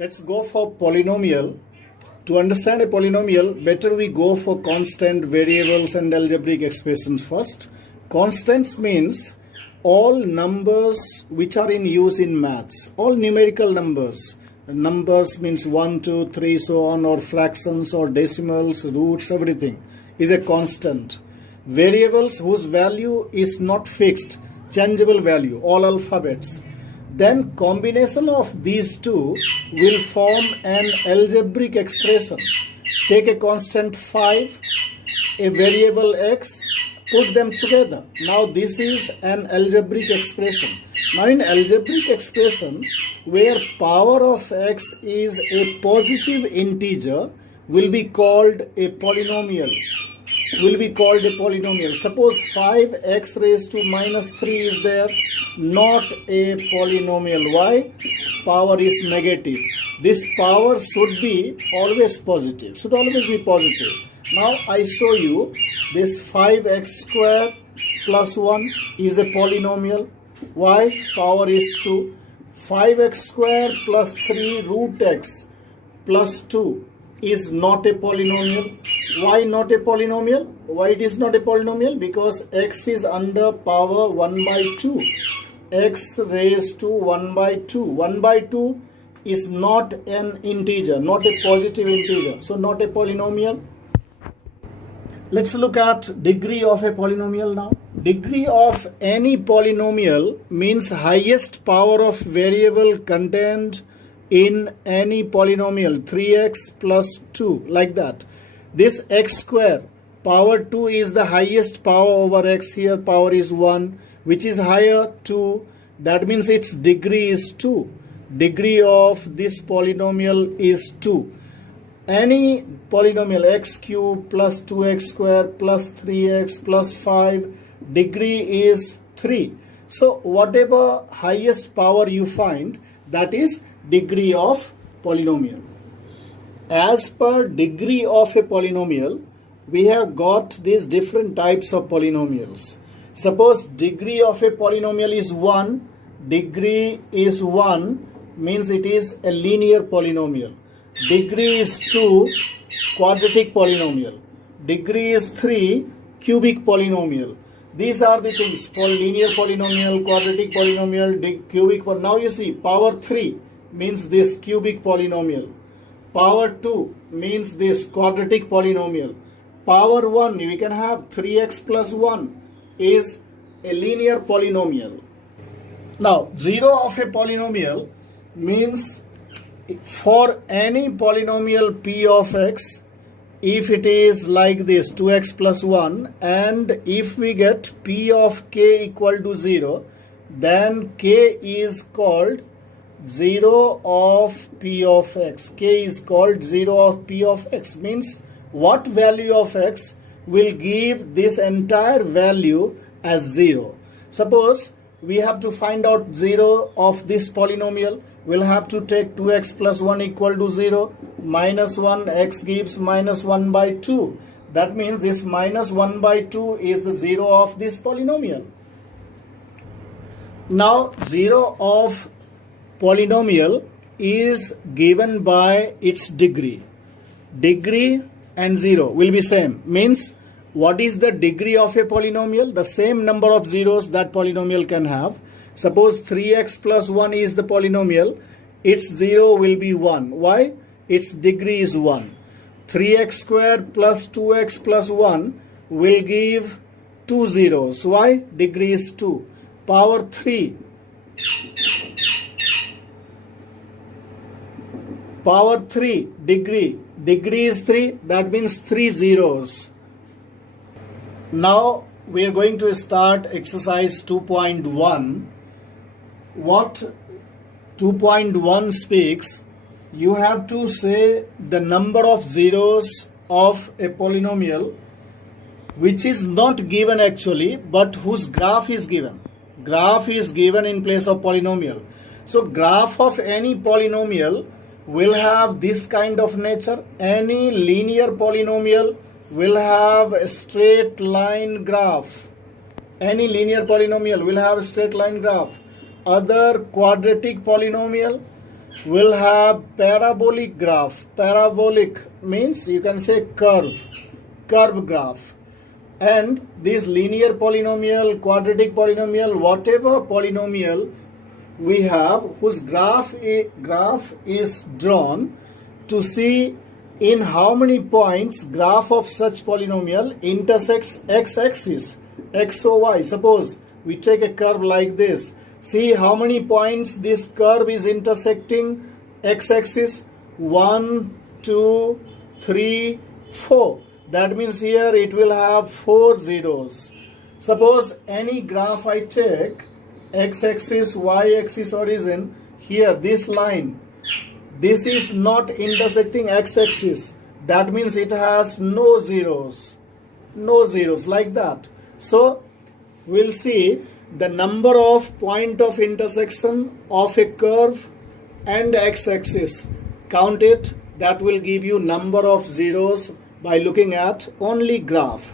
Let's go for polynomial. To understand a polynomial, better we go for constant, variables and algebraic expressions first. Constants means all numbers which are in use in maths, all numerical numbers. Numbers means 1, 2, 3, so on, or fractions or decimals, roots, everything is a constant. Variables whose value is not fixed, changeable value, all alphabets. Then combination of these two will form an algebraic expression. Take a constant 5, a variable x, put them together. Now this is an algebraic expression. Now in algebraic expression, where power of x is a positive integer, will be called a polynomial. Suppose 5x raised to minus 3 is there, not a polynomial. Why? Power is negative. This power should be always positive, should always be positive. Now I show you this 5x square plus 1 is a polynomial. Why? Power is 2. 5x square plus 3 root x plus 2 is not a polynomial. Why not a polynomial? Why it is not a polynomial? Because x is under power 1 by 2. X raised to 1 by 2. 1 by 2 is not an integer, not a positive integer. So not a polynomial. Let's look at degree of a polynomial now. Degree of any polynomial means highest power of variable contained in any polynomial, 3x plus 2, like that. This x square, power 2 is the highest power over x. Here power is 1, which is higher 2. That means its degree is 2. Degree of this polynomial is 2. Any polynomial x cube plus 2x square plus 3x plus 5, degree is 3. So whatever highest power you find, that is degree of polynomial. As per degree of a polynomial, we have got these different types of polynomials. Suppose degree of a polynomial is 1. Degree is 1 means it is a linear polynomial. Degree is 2, quadratic polynomial. Degree is 3, cubic polynomial. These are the things, linear polynomial, quadratic polynomial, cubic. Now you see power 3 means this cubic polynomial. Power 2 means this quadratic polynomial. Power 1, we can have 3x plus 1 is a linear polynomial. Now 0 of a polynomial means for any polynomial p of x, if it is like this 2x plus 1, and if we get p of k equal to 0, then k is called 0 of p of x. K is called 0 of p of x, means what value of x will give this entire value as 0. Suppose we have to find out 0 of this polynomial. We'll have to take 2x plus 1 equal to 0. Minus 1, x gives minus 1 by 2. That means this minus 1 by 2 is the 0 of this polynomial. Now 0 of polynomial is given by its degree. Degree and 0 will be same. Means what is the degree of a polynomial? The same number of zeros that polynomial can have. Suppose 3x plus 1 is the polynomial. Its 0 will be 1. Why? Its degree is 1. 3x squared plus 2x plus 1 will give 2 zeros. Why? Degree is 2. Power 3. Power 3, degree. Degree is 3. That means 3 zeros. Now we are going to start exercise 2.1. What 2.1 speaks, you have to say the number of zeros of a polynomial which is not given actually, but whose graph is given. Graph is given in place of polynomial. So graph of any polynomial will have this kind of nature. Any linear polynomial will have a straight line graph. Any linear polynomial will have a straight line graph. Other quadratic polynomial will have parabolic graph. Parabolic means you can say curve graph. And this linear polynomial, quadratic polynomial, whatever polynomial we have whose graph is drawn to see in how many points graph of such polynomial intersects x-axis, x or y. Suppose we take a curve like this. See how many points this curve is intersecting x-axis. 1, 2, 3, 4. That means here it will have 4 zeros. Suppose any graph I take, x-axis, y-axis origin, here this line, this is not intersecting x-axis. That means it has no zeros. No zeros like that. So we'll see the number of point of intersection of a curve and x-axis. Count it. That will give you number of zeros by looking at only graph.